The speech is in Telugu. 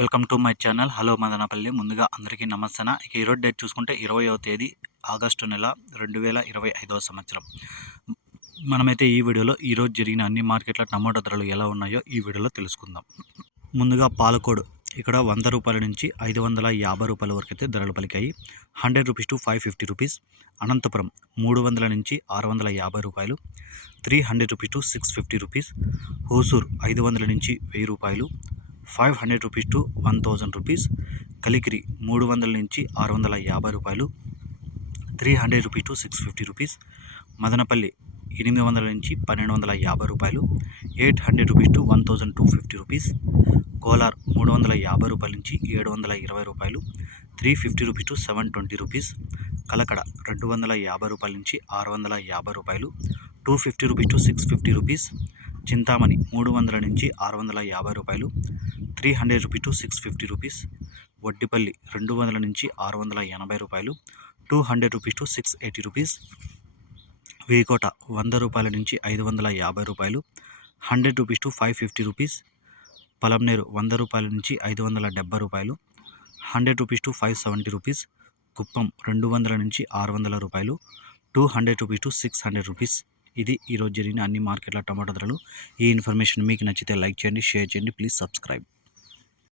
Welcome to my channel. Hello Madanapalle. ముందుగా అందరికీ నమస్తన. ఇక ఈరోజు డేట్ చూసుకుంటే ఇరవయో తేదీ ఆగస్టు నెల రెండు వేల ఇరవై ఐదవ సంవత్సరం. మనమైతే ఈ వీడియోలో ఈరోజు జరిగిన అన్ని మార్కెట్ల టమాటో ధరలు ఎలా ఉన్నాయో ఈ వీడియోలో తెలుసుకుందాం. ముందుగా పాలకోడు. ఇక్కడ వంద రూపాయల నుంచి ఐదు వందల యాభై రూపాయల వరకు అయితే ధరలు పలికాయి. Hundred rupees to five fifty rupees. Anantapur మూడు వందల నుంచి ఆరు వందల యాభై రూపాయలు. Three hundred rupees to six fifty rupees. Hosur ఐదు వందల నుంచి వెయ్యి రూపాయలు. Five hundred rupees to one thousand rupees. Kalikiri మూడు వందల నుంచి ఆరు వందల యాభై రూపాయలు. Three hundred rupees to six fifty rupees. Madanapalle ఎనిమిది వందల నుంచి పన్నెండు వందల యాభై రూపాయలు. Eight hundred rupees to one thousand two fifty rupees. Kolar మూడు వందల యాభై రూపాయల నుంచి ఏడు వందల ఇరవై రూపాయలు. Three fifty rupees to seven twenty rupees. Kalakada రెండు వందల యాభై రూపాయల నుంచి ఆరు వందల యాభై రూపాయలు. Two fifty rupees to six fifty rupees. Chintamani మూడు వందల నుంచి ఆరు వందల యాభై రూపాయలు three hundred rupees to six fifty rupees Vaddipalli రెండు వందల నుంచి ఆరు వందల ఎనభై రూపాయలు two hundred rupees to six eighty rupees V Kota వంద రూపాయల నుంచి ఐదు వందల యాభై రూపాయలు hundred rupees to five fifty rupees Palamaner వంద రూపాయల నుంచి ఐదు వందల డెబ్బై రూపాయలు hundred rupees to five seventy rupees Kuppam రెండు వందల నుంచి ఆరు వందల రూపాయలు two hundred rupees to six hundred rupees ఇది ఈరోజు జరిగిన అన్ని మార్కెట్ల టమాటో ధరలు. ఈ ఇన్ఫర్మేషన్ మీకు నచ్చితే లైక్ చేయండి షేర్ చేయండి. Please subscribe.